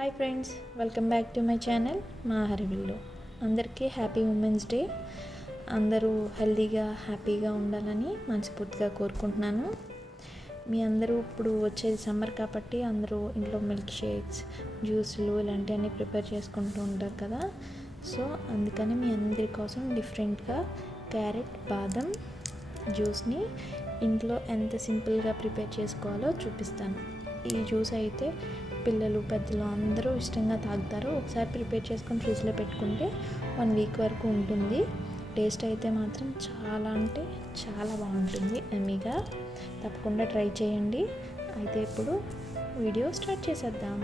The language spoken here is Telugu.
Hi friends, welcome back to my channel MaHarivillu. అందరికీ హ్యాపీ ఉమెన్స్ డే. అందరూ హెల్తీగా హ్యాపీగా ఉండాలని మనస్ఫూర్తిగా కోరుకుంటున్నాను. మీ అందరూ ఇప్పుడు వచ్చేది సమ్మర్ కాబట్టి అందరూ ఇంట్లో మిల్క్ షేక్స్, జ్యూసులు ఇలాంటివన్నీ ప్రిపేర్ చేసుకుంటూ ఉంటారు కదా. సో అందుకని మీ అందరి కోసం డిఫరెంట్గా క్యారెట్ బాదం జ్యూస్ని ఇంట్లో ఎంత సింపుల్గా ప్రిపేర్ చేసుకోవాలో చూపిస్తాను. ఈ జ్యూస్ అయితే పిల్లలు పెద్దలు అందరూ ఇష్టంగా తాగుతారు. ఒకసారి ప్రిపేర్ చేసుకొని ఫ్రిడ్జ్లో పెట్టుకుంటే 1 వీక్ వరకు ఉంటుంది. టేస్ట్ అయితే మాత్రం చాలా అంటే చాలా బాగుంటుంది. ఎమ్మీగా తప్పకుండా ట్రై చేయండి. అయితే ఇప్పుడు వీడియో స్టార్ట్ చేసేద్దాం.